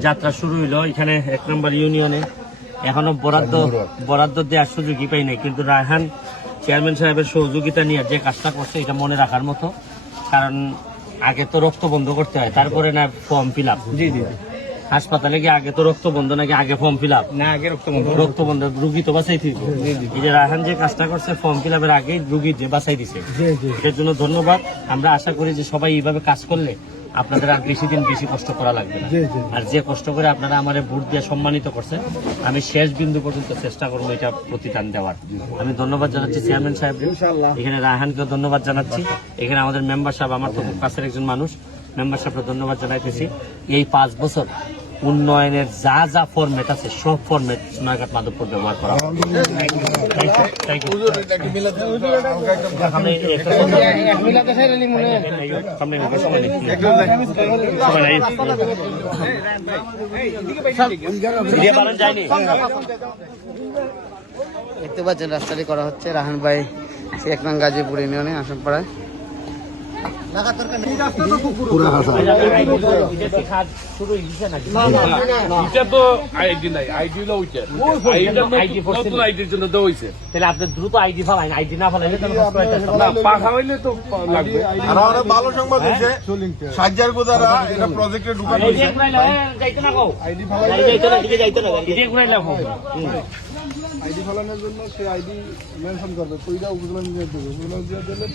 যাত্রা শুরু হইল এখানে এক নম্বর ইউনিয়নে। এখনও বরাদ্দ বরাদ্দ। দেওয়ার সুযোগই পাই নাই। কিন্তু রায়হান চেয়ারম্যান সাহেবের সহযোগিতা নিয়ে যে কাজটা করছে এটা মনে রাখার মতো। কারণ আগে তো রক্ত বন্ধ করতে হয় তারপরে না ফর্ম ফিল আপ। জি জি। হাসপাতালে গিয়ে আগে তো রক্ত বন্ধ নাকি আগে ফর্ম ফিল আপ? না আগে রক্ত বন্ধ। রক্ত বন্ধ রুগী তো বাঁচাই দিত এই যে রায়হান যে কাজটা করছে ফর্ম ফিল আপের আগেই রুগী যে বাঁচাই দিছে। এর জন্য ধন্যবাদ। আমরা আশা করি যে সবাই এইভাবে কাজ করলে আপনাদের আর বেশি দিন বেশি কষ্ট করা লাগবে না। আর যে কষ্ট করে আপনারা আমার ভোট দিয়ে সম্মানিত করছেন আমি শেষ বিন্দু পর্যন্ত চেষ্টা করব এটা প্রতিদান দেওয়ার। আমি ধন্যবাদ জানাচ্ছি চেয়ারম্যান সাহেব এখানে রায়হানকে ধন্যবাদ জানাচ্ছি। এখানে আমাদের মেম্বার সাহেব আমার তো খুব কাছের একজন মানুষ। মেম্বার সাহেবকে ধন্যবাদ জানাইতেছি। এই পাঁচ বছর উন্নয়নের যা যা ফর্মেট আছে সব ফর্মেট সোনারঘাট মাধবপুর ব্যবহার করা। দেখতে পাচ্ছেন রাস্তাটি করা হচ্ছে রাহান ভাই এক নং গাজীপুর ইউনিয়নে আসামপাড়ায়। এটা কি কাজ শুরু হয়েছে নাকি? এটা তো আইডি নাই আইডি হলো ওইটা আইডি ID for নতুন আইডির জন্য দেওয়া হয়েছে তাহলে আপনি দ্রুত আইডি ফালাইন আইডি না হইলে তো লাগবে আর আমাদের ভালো সংবাদ হচ্ছে সাজ্জার গোদারা এটা প্রজেক্টে ঢুকানো যাইতে না যাইতে না, যাইতে না। আইডি ফলানোর জন্য সে আইডি মেনশন করবে। কইটা উপজেলা ইঞ্জিনিয়ার দেবে উপজেলা ইঞ্জিনিয়ার দিলে